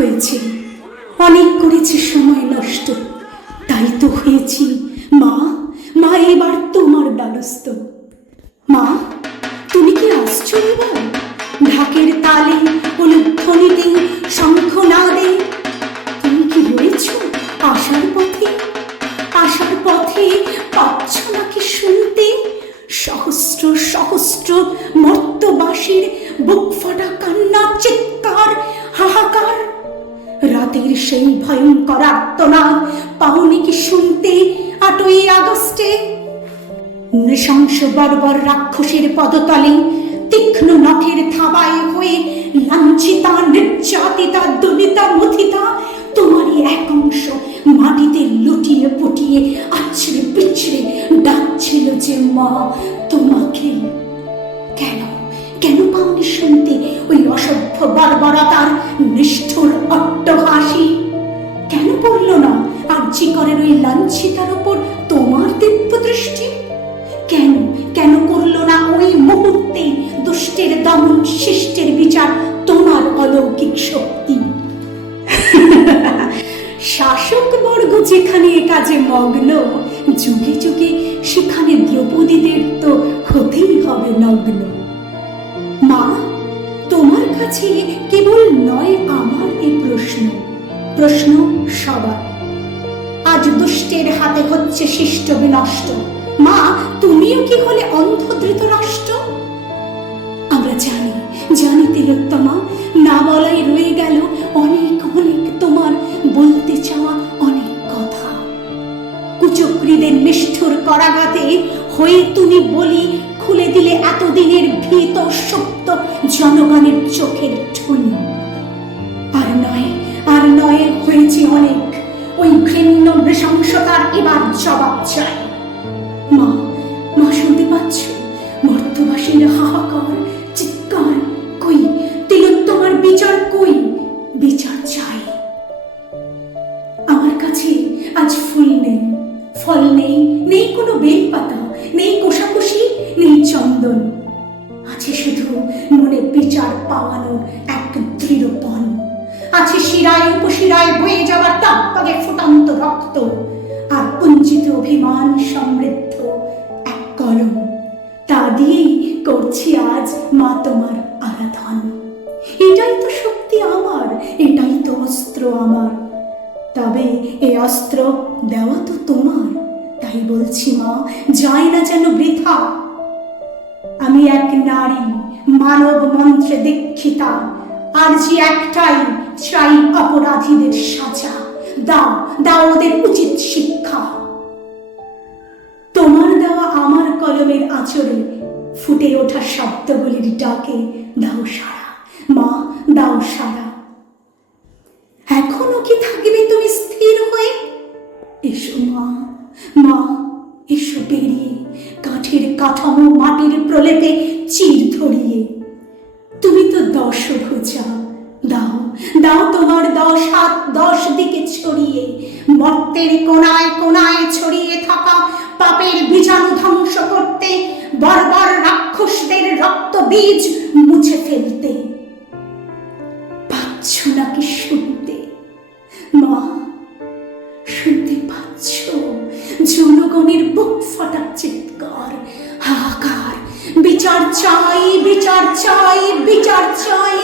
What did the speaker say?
হয়েছে, অনেক করেছি সময় নষ্ট, তাই তো হয়েছি মা। মা এবার তোমার দ্বারস্থ। মা তুমি কি আসছো এবার? ঢাকের তালে, অনুধ্বনিতে, শঙ্খনাদে তুমি কি রয়েছ আসার পথে? আসার পথে পাচ্ছ নাকি শুনতে সহস্র সহস্র মর্তবাসীর বুক ফাটা কান্না, চিৎকার, হাহাকার? রাতের সেই ভয়ঙ্কর আর্তনাদ পাওনি কি শুনতে 8ই আগস্টে? নৃশংস বর্বর রাক্ষসের পদতলে তীক্ষ্ণ নখের থাবায় হয়ে লাঞ্ছিতা, নির্যাতিতা, দলিতা, মথিতা তোমারই এক অংশ মাটিতে লুটিয়ে পুটিয়ে আছড়ে পিছড়ে ডাকছিল যে মা তোমাকে। কেন কেন পাওনি শুনতে ওই অসভ্য বর্বরতার নিষ্ঠুর অট্টহাসি? কেন পড়ল না আর্যিকরের ওই লাঞ্ছিতার উপর তোমার দিব্য দৃষ্টি? কেন কেন করল না ওই মুহূর্তে দুষ্টের দমন, শিষ্টের বিচার তোমার অলৌকিক শক্তি? শাসক বর্গ যেখানে এ কাজে মগ্ন, যুগে যুগে সেখানে দ্রৌপদীদের তো হতেই হবে নগ্ন। মা তোমার কাছে কেবল নয় আমার এই প্রশ্ন, প্রশ্ন সবার। আজ দুষ্টের হাতে হচ্ছে শিষ্ট বিনষ্ট, মা তুমিও কি হলে অন্ধ ধৃতরাষ্ট্র? আমরা জানি জানি তিলোত্তমা, না বলাই রয়ে গেল অনেক অনেক তোমার বলতে চাওয়া অনেক কথা। কুচক্রীদের নিষ্ঠুর করাঘাতে হয়ে তুমি বলি খুলে দিলে এতদিনের ভীত সুপ্ত জনগণের চোখের ঠুনি। আর নয় হয়েছে অনেক, ওই ঘৃণ্য নৃশংসতার এবার জবাব চাই। মা মা শুনতে পাচ্ছ মর্তবাসীর হাহাকার, চিৎকার? কই তিলোত্তমার বিচার, কই বিচার চাই। আমার কাছে আজ ফুল নেই, ফল নেই, নেই কোনো বেলপাতা, নেই কোষাকুষি, নেই চন্দন। আছে শুধু মনে বিচার পাওয়ানোর এক দৃঢ়পণ। আছে শিরায় উপশিরায় বয়ে যাওয়া টকটকে ফুটন্ত রক্ত, আর পুঞ্জিত অভিমান সমৃদ্ধ এক কলম। তা দিয়েই করছি আজ মা তোমার আরাধন। এটাই তো শক্তি আমার, এটাই তো অস্ত্র আমার। তবে এই অস্ত্র দেওয়া তো তোমার, তাই বলছি মা যায় না যেন বৃথা। আমি এক নারী, মানব মন্ত্রে দীক্ষিতা, আর যে একটাই চাই অপরাধীদের সাজা। দাও দাও ওদের উচিত শিক্ষা। তোমার দেওয়া আমার কলমের আঁচড়ে ফুটে ওঠা শব্দগুলির ডাকে দাও সাড়া, মা দাও সাড়া। এখনো কি থাকবে তুমি স্থির হয়ে? এসো মা, মা এসো বেরিয়ে কাঠের কাঠামো মাটির প্রলেপে চির ধরিয়ে। তুমি তো দশভুজা, দাও দাও তোমার 10 হাত 10 দিকে ছড়িয়ে, মর্তের কোনায় কোনায় ছড়িয়ে থাকা পাপের বীজাণু ধ্বংস করতে, বর্বর রাক্ষসদের রক্ত বীজ মুছে ফেলতে। পাচ্ছ নাকি শুনতে মা? শুনতে পাচ্ছ জনগণের বুক ফাটা চিৎকার, হাহাকার? বিচার চাই, বিচার চাই, বিচার চাই,